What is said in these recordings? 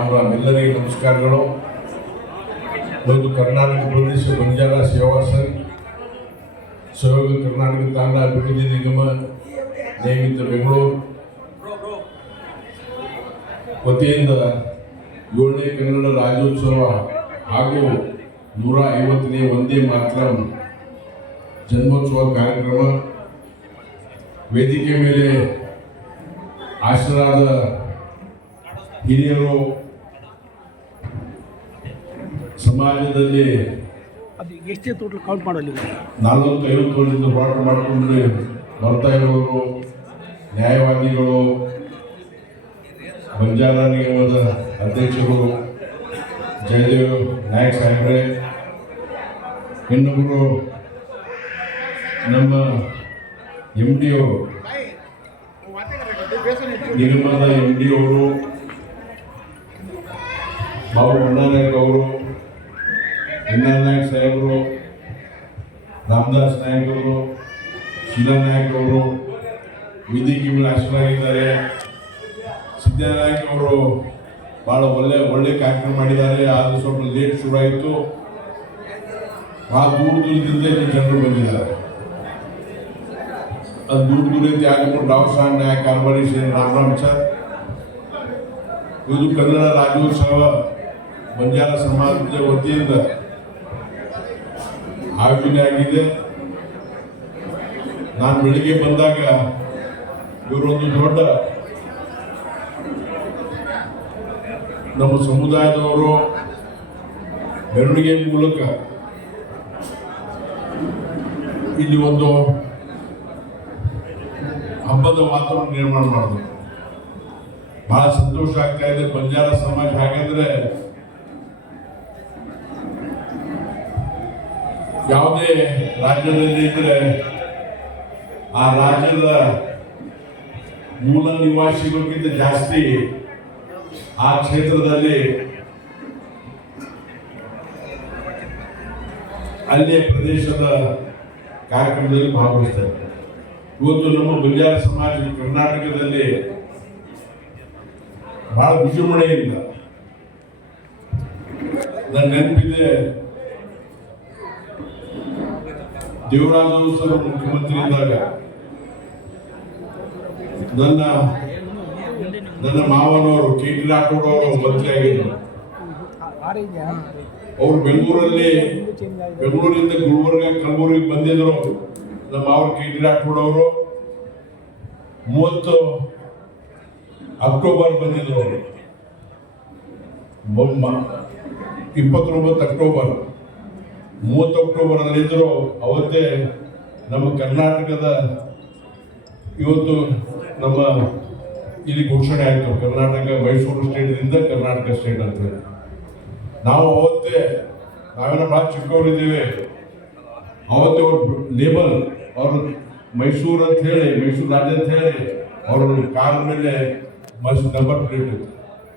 ಎಲ್ಲರಿಗೂ ನಮಸ್ಕಾರಗಳು. ಇವತ್ತು ಕರ್ನಾಟಕ ಪ್ರದೇಶ ಬಂಜಾರ ಸೇವಾ ಸಂಘ ಸಹಯೋಗ ಕರ್ನಾಟಕ ತಾಂಡ ಅಭಿವೃದ್ಧಿ ನಿಗಮ ನೇಮಿತ ಬೆಂಗಳೂರು ವತಿಯಿಂದ 7ನೇ ಕನ್ನಡ ರಾಜ್ಯೋತ್ಸವ ಹಾಗೂ 150ನೇ ವಂದೇ ಮಾತರಂ ಜನ್ಮೋತ್ಸವ ಕಾರ್ಯಕ್ರಮ ವೇದಿಕೆ ಮೇಲೆ ಆಶೀರ್ವಾದ ಹಿರಿಯರು ಸಮಾಜದಲ್ಲಿ 40-50 ವರ್ಷದಿಂದ ಹೋರಾಟ ಮಾಡಿಕೊಂಡು ಬರ್ತಾ ಇರೋರು, ನ್ಯಾಯವಾದಿಗಳು, ಬಂಜಾರ ನಿಗಮದ ಅಧ್ಯಕ್ಷರು ಜಯದೇವ್ ನಾಯಕ್ ಸಾಹೇಬ್ರೆ, ಇನ್ನೊಬ್ಬರು ನಮ್ಮ MD ಅವರು ನಿಗಮದ MD ಅವರು ಬಾಬು ನಾಯಕ್ ಅವರು, ನಾಯಕ್ ಸಾಹೇಬರು, ರಾಮದಾಸ್ ನಾಯಕ್ ಅವರು, ಶೀಲಾ ನಾಯಕ್ ಅವರು ವೇದಿಕೆ ಮೇಲೆ ಆಶೀರ್ವಾಗಿದ್ದಾರೆ. ಸಿದ್ದನಾಯಕ್ ಅವರು ಭಾಳ ಒಳ್ಳೆ ಕಾರ್ಯಕ್ರಮ ಮಾಡಿದ್ದಾರೆ. ಆದರೂ ಸ್ವಲ್ಪ ಲೇಟ್ ಶುರುವಾಯಿತು. ಭಾಳ ದೂರದಿಂದ ಜನರು ಬಂದಿದ್ದಾರೆ. ಅದು ದೂರದಿಂದ ಯಾಕಂದ್ರೆ ಡಾಕ್ಟರ್ ಸಾಹೇಬ್ ನಾಯಕ್, ಕಾರ್ಬಾರಿ ರಾಮರಾಮ್ ಸರ್, ಇದು ಕನ್ನಡ ರಾಜ್ಯೋತ್ಸವ ಬಂಜಾರ ಸಮಾಜದ ವತಿಯಿಂದ ಆಯೋಜನೆ ಆಗಿದೆ. ನಾನು ಬೆಳಿಗ್ಗೆ ಬಂದಾಗ ಇವರೊಂದು ದೊಡ್ಡ ನಮ್ಮ ಸಮುದಾಯದವರು ಮೆರವಣಿಗೆ ಮೂಲಕ ಇಲ್ಲಿ ಒಂದು ಹಬ್ಬದ ವಾತಾವರಣ ನಿರ್ಮಾಣ ಮಾಡಿದ್ರು. ಬಹಳ ಸಂತೋಷ ಆಗ್ತಾ ಇದೆ. ಬಂಜಾರ ಸಮಾಜ ಹಾಗಾದ್ರೆ ಯಾವುದೇ ರಾಜ್ಯದಲ್ಲಿ ಇದ್ರೆ ಆ ರಾಜ್ಯದ ಮೂಲ ನಿವಾಸಿಗಳಿಗಿಂತ ಜಾಸ್ತಿ ಆ ಕ್ಷೇತ್ರದಲ್ಲಿ ಅಲ್ಲಿಯ ಪ್ರದೇಶದ ಕಾರ್ಯಕ್ರಮದಲ್ಲಿ ಭಾಗವಹಿಸ್ತಾರೆ. ಇವತ್ತು ನಮ್ಮ ಬಂಜಾರ ಸಮಾಜ ಕರ್ನಾಟಕದಲ್ಲಿ ಬಹಳ ವಿಜೃಂಭಣೆಯಿಂದ, ನನ್ನ ನೆನಪಿದೆ, ದೇವರಾಜ ಸರ್ ಮುಖ್ಯಮಂತ್ರಿ ಇದ್ದಾಗ ನನ್ನ ಮಾವನವರು KT ರಾಠೋಡ್ ಅವರು ಮಂತ್ರಿ ಆಗಿದ್ದರು. ಅವರು ಬೆಂಗಳೂರಿಂದ ಗುಲ್ಬರ್ಗ, ಕಲಬುರಗಿ ಬಂದಿದ್ರು. ನಮ್ಮ ಮಾವ KT ರಾಠೋಡ್ ಅವರು 30 ಅಕ್ಟೋಬರ್ ಬಂದಿದ್ರು. ಅವರು 29 ಅಕ್ಟೋಬರ್ 30 ಅಕ್ಟೋಬರ್ ಅಲ್ಲಿದ್ದರು. ಅವತ್ತೇ ನಮ್ಮ ಕರ್ನಾಟಕದ ಇವತ್ತು ನಮ್ಮ ಇಲ್ಲಿ ಘೋಷಣೆ ಆಯಿತು, ಕರ್ನಾಟಕ ಮೈಸೂರು ಸ್ಟೇಟ್ದಿಂದ ಕರ್ನಾಟಕ ಸ್ಟೇಟ್ ಅಂತ ಹೇಳಿ. ನಾವು ಅವತ್ತೇ ನಾವೆಲ್ಲ ಭಾಳ ಚಿಕ್ಕವರಿದ್ದೀವಿ. ಅವತ್ತೇ ಅವ್ರ ಲೇಬಲ್, ಅವರು ಮೈಸೂರು ಅಂತ ಹೇಳಿ, ಮೈಸೂರು ರಾಜ್ಯ ಅಂತ ಹೇಳಿ ಅವ್ರ ಕಾರ್ ಮೇಲೆ ನಂಬರ್ ಪ್ಲೇಟ್ ಇತ್ತು.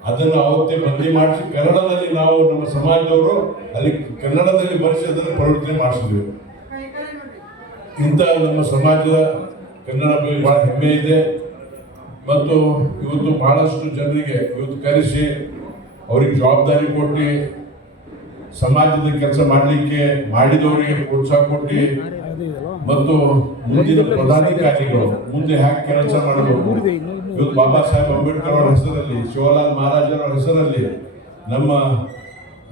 ಅದನ್ನು ಅವತ್ತೇ ಬದಲಿ ಮಾಡಿಸಿ ಕನ್ನಡದಲ್ಲಿ ನಾವು ನಮ್ಮ ಸಮಾಜದವರು ಅಲ್ಲಿ ಕನ್ನಡದಲ್ಲಿ ಬರೆಸಿ ಅದನ್ನು ಪರಿವರ್ತನೆ ಮಾಡಿಸಿದ್ವಿ. ಇಂಥ ನಮ್ಮ ಸಮಾಜದ ಕನ್ನಡ ಬಗ್ಗೆ ಭಾಳ ಹೆಮ್ಮೆ ಇದೆ. ಮತ್ತು ಇವತ್ತು ಬಹಳಷ್ಟು ಜನರಿಗೆ ಇವತ್ತು ಕರೆಸಿ ಅವ್ರಿಗೆ ಜವಾಬ್ದಾರಿ ಕೊಟ್ಟು ಸಮಾಜದ ಕೆಲಸ ಮಾಡಲಿಕ್ಕೆ ಮಾಡಿದವರಿಗೆ ಪ್ರೋತ್ಸಾಹ ಕೊಟ್ಟು ಮತ್ತು ಮುಂದಿನ ಪದಾಧಿಕಾರಿಗಳು ಮುಂದೆ ಹ್ಯಾಕ್ ಕೆಲಸ ಮಾಡಬೇಕು. ಇವತ್ತು ಬಾಬಾ ಸಾಹೇಬ್ ಅಂಬೇಡ್ಕರ್ ಅವರ ಹೆಸರಲ್ಲಿ, ಶಿವಲಾಲ್ ಮಹಾರಾಜರ ಹೆಸರಲ್ಲಿ ನಮ್ಮ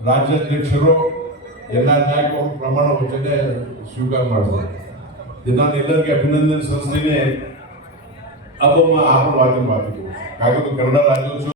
ರಾಜ್ಯಾಧ್ಯಕ್ಷರು NR ನಾಯಕ್ ಅವರು ಪ್ರಮಾಣ ವಚನ ಸ್ವೀಕಾರ ಮಾಡಿದ್ರು. ನಾನು ಎಲ್ಲರಿಗೆ ಅಭಿನಂದನೆ ಸಲ್ಲಿಸ್ತೀನಿ. अब मैं आप बातें बात करूँ कನ್ನಡ ರಾಜ್ಯೋತ್ಸವ